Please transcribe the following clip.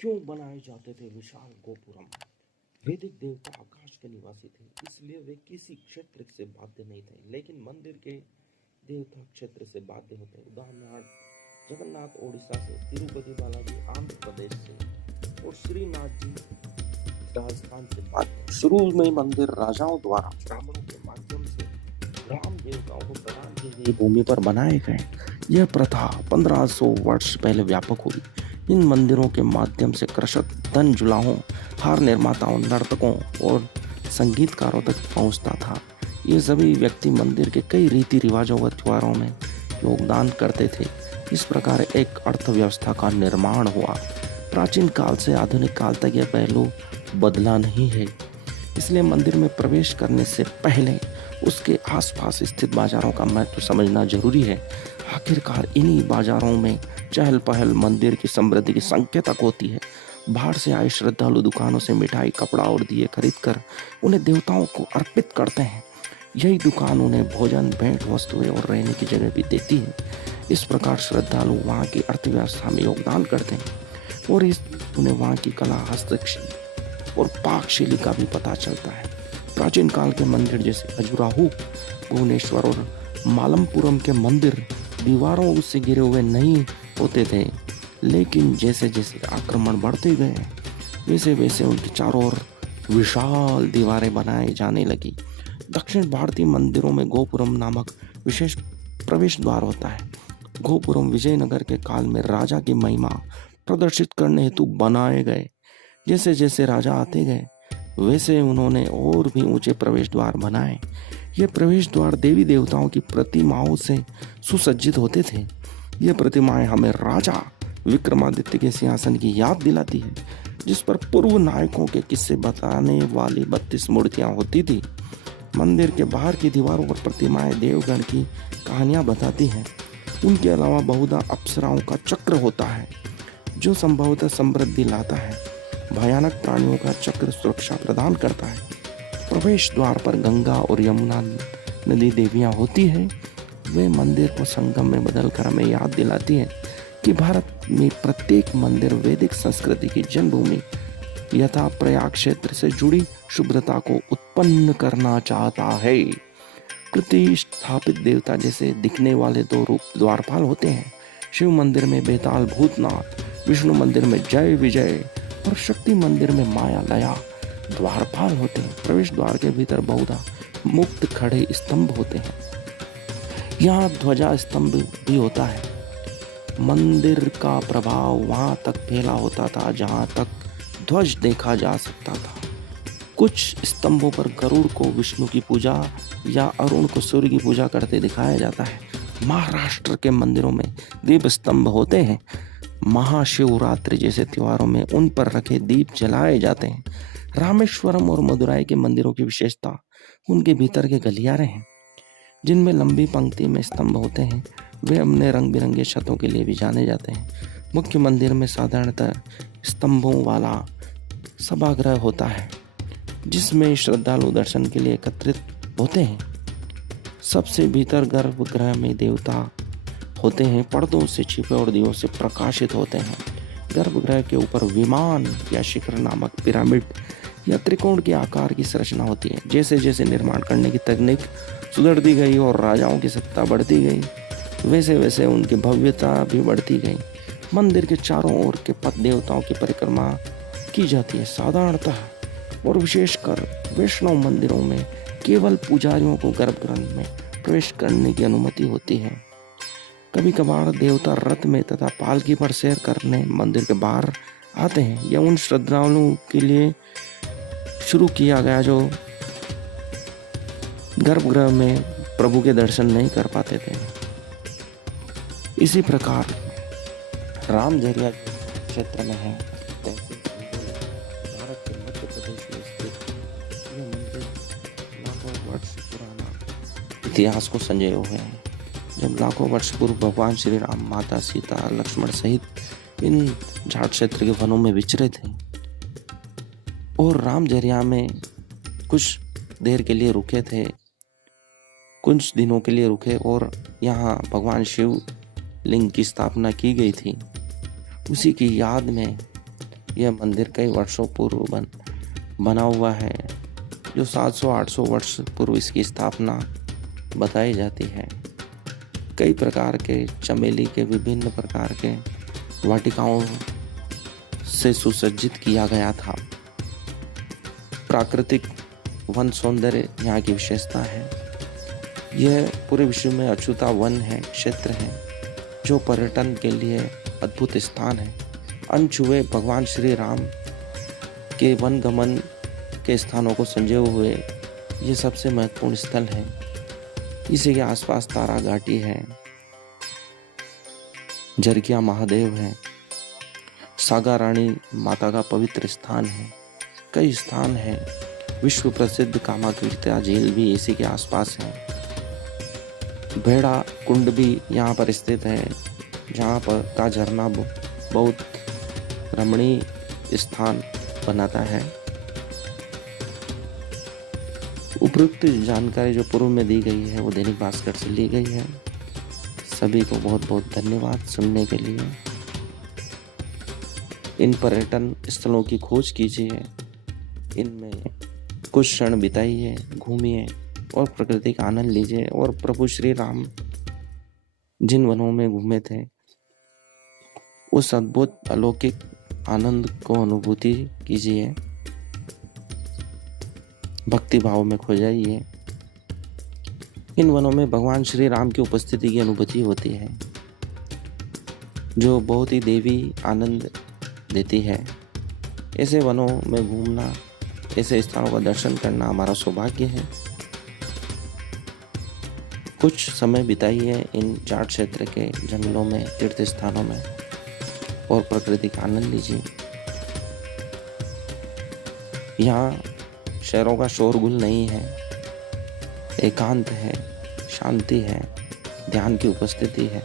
क्यों बनाए जाते थे विशाल गोपुरम? वैदिक देवता आकाश के निवासी थे, इसलिए वे किसी क्षेत्र से बाध्य नहीं थे, लेकिन मंदिर के देवता क्षेत्र से बाध्य होते। उदाहरणार्थ जगन्नाथ ओडिशा से, तिरुपति बालाजी आंध्र प्रदेश से और श्रीनाथ जी राजस्थान से बाध्य। शुरू में मंदिर राजाओं द्वारा ब्राह्मणों के माध्यम से ग्राम देवताओं को प्रदान की गई भूमि पर बनाए गए। यह प्रथा 1500 वर्ष पहले व्यापक हुई। इन मंदिरों के माध्यम से कृषक, धन जुलाहों, हार निर्माताओं, नर्तकों और संगीतकारों तक पहुंचता था। ये सभी व्यक्ति मंदिर के कई रीति रिवाजों व त्योहारों में योगदान करते थे। इस प्रकार एक अर्थव्यवस्था का निर्माण हुआ। प्राचीन काल से आधुनिक काल तक यह पहलू बदला नहीं है। इसलिए मंदिर में प्रवेश करने से पहले उसके आसपास स्थित बाजारों का महत्व समझना जरूरी है। आखिरकार इन्हीं बाजारों में चहल पहल मंदिर की समृद्धि की संकेतक होती है। बाहर से आए श्रद्धालु दुकानों से मिठाई, कपड़ा और दिए खरीदकर उन्हें देवताओं को अर्पित करते हैं। यही दुकान उन्हें भोजन, भेंट वस्तुएं और रहने की जगह भी देती है। इस प्रकार श्रद्धालु वहाँ की अर्थव्यवस्था में योगदान करते हैं और उन्हें वहाँ की कला, हस्तशिल्प और पाकशैली का भी पता चलता है। प्राचीन काल के मंदिर जैसे खजुराहो, भुवनेश्वर और मालमपुरम के मंदिर दीवारों से घिरे हुए नहीं होते थे, लेकिन जैसे जैसे आक्रमण बढ़ते गए वैसे वैसे उनके चारों ओर विशाल दीवारें बनाई जाने लगी। दक्षिण भारतीय मंदिरों में गोपुरम नामक विशेष प्रवेश द्वार होता है। गोपुरम विजयनगर के काल में राजा की महिमा प्रदर्शित करने हेतु बनाए गए। जैसे जैसे राजा आते गए वैसे उन्होंने और भी ऊंचे प्रवेश द्वार बनाए। ये प्रवेश द्वार देवी देवताओं की प्रतिमाओं से सुसज्जित होते थे। ये प्रतिमाएं हमें राजा विक्रमादित्य के सिंहासन की याद दिलाती है, जिस पर पूर्व नायकों के किस्से बताने वाली 32 मूर्तियां होती थी। मंदिर के बाहर की दीवारों पर प्रतिमाएं देवगण की कहानियां बताती हैं। उनके अलावा बहुधा अप्सराओं का चक्र होता है, जो संभवतः समृद्धि लाता है। भयानक प्राणियों का चक्र सुरक्षा प्रदान करता है। प्रवेश द्वार पर गंगा और यमुना नदी देवियां होती है। वे मंदिर को संगम में बदलकर हमें याद दिलाती है कि भारत में प्रत्येक मंदिर वैदिक संस्कृति की जन्मभूमि यथा प्रयाग क्षेत्र से जुड़ी शुभ्रता को उत्पन्न करना चाहता है। प्रतिष्ठापित देवता जैसे दिखने वाले 2 रूप द्वारपाल होते हैं। शिव मंदिर में बेताल भूतनाथ, विष्णु मंदिर में जय विजय और शक्ति मंदिर में माया लया द्वारपाल होते हैं। प्रवेश द्वार के भीतर बहुधा मुक्त खड़े स्तंभ होते हैं। यहाँ ध्वजा स्तंभ भी होता है। मंदिर का प्रभाव वहां तक फैला होता था जहां तक ध्वज देखा जा सकता था। कुछ स्तंभों पर गरुड़ को विष्णु की पूजा या अरुण को सूर्य की पूजा करते दिखाया जाता है। महाराष्ट्र के मंदिरों में दीप स्तंभ होते हैं। महाशिवरात्रि जैसे त्योहारों में उन पर रखे दीप जलाए जाते हैं। रामेश्वरम और मदुराई के मंदिरों की विशेषता उनके भीतर के गलियारे हैं, जिनमें लंबी पंक्ति में स्तंभ होते हैं। वे अपने रंग बिरंगे छतों के लिए भी जाने जाते हैं। मुख्य मंदिर में साधारणतः स्तंभों वाला सभागृह होता है, जिसमें श्रद्धालु दर्शन के लिए एकत्रित होते हैं। सबसे भीतर गर्भगृह में देवता होते हैं, पर्दों से छिपे और दियों से प्रकाशित होते हैं। गर्भगृह के ऊपर विमान या शिखर नामक पिरामिड या त्रिकोण के आकार की संरचना होती है। जैसे जैसे निर्माण करने की तकनीक सुधरती गई और राजाओं की सत्ता बढ़ती गई, वैसे वैसे उनकी भव्यता भी बढ़ती गई। मंदिर के चारों ओर के पथ देवताओं की परिक्रमा की जाती है। साधारणतः और विशेषकर वैष्णव मंदिरों में केवल पुजारियों को गर्भगृह में प्रवेश करने की अनुमति होती है। कभी कभार देवता रथ में तथा पालकी पर सैर करने मंदिर के बाहर आते हैं। यह उन श्रद्धालुओं के लिए शुरू किया गया जो गर्भगृह में प्रभु के दर्शन नहीं कर पाते थे। इसी प्रकार रामझरिया क्षेत्र में है, भारत के मध्य प्रदेश में स्थित यह मंदिर लाखों वर्ष पुराना इतिहास को संजोए हुए हैं। जब लाखों वर्ष पूर्व भगवान श्री राम, माता सीता, लक्ष्मण सहित इन झाड़ क्षेत्र के वनों में विचरे थे और रामझरिया में कुछ देर के लिए रुके थे, कुछ दिनों के लिए रुके और यहाँ भगवान शिव लिंग की स्थापना की गई थी। उसी की याद में यह मंदिर कई वर्षों पूर्व बना हुआ है, जो 700-800 वर्ष पूर्व इसकी स्थापना बताई जाती है। कई प्रकार के चमेली के विभिन्न प्रकार के वाटिकाओं से सुसज्जित किया गया था। प्राकृतिक वन सौंदर्य यहाँ की विशेषता है। यह पूरे विश्व में अछूता वन है, क्षेत्र है, जो पर्यटन के लिए अद्भुत स्थान है। अनछुए भगवान श्री राम के वन गमन के स्थानों को संजोए हुए ये सबसे महत्वपूर्ण स्थल है। इसी के आसपास तारा घाटी है, जरकिया महादेव है, सागा रानी माता का पवित्र स्थान है, कई स्थान हैं। विश्व प्रसिद्ध कामाख्या झील भी इसी के आसपास है। भेड़ा कुंड भी यहाँ पर स्थित है, जहाँ पर का झरना बहुत रमणीय स्थान बनाता है। उपरोक्त जानकारी जो पूर्व में दी गई है वो दैनिक भास्कर से ली गई है। सभी को बहुत बहुत धन्यवाद सुनने के लिए। इन पर्यटन स्थलों की खोज कीजिए, इनमें कुछ क्षण बिताइए, घूमिए और प्रकृति का आनंद लीजिए। और प्रभु श्री राम जिन वनों में घूमे थे उस अद्भुत अलौकिक आनंद को अनुभूति कीजिए, भक्ति भाव में खो जाइए। इन वनों में भगवान श्री राम की उपस्थिति की अनुभूति होती है, जो बहुत ही देवी आनंद देती है। ऐसे वनों में घूमना, ऐसे स्थानों का दर्शन करना हमारा सौभाग्य है। कुछ समय बिताइए इन जाट क्षेत्र के जंगलों में, तीर्थ स्थानों में और प्रकृति का आनंद लीजिए। यहाँ शहरों का शोरगुल नहीं है, एकांत है, शांति है, ध्यान की उपस्थिति है।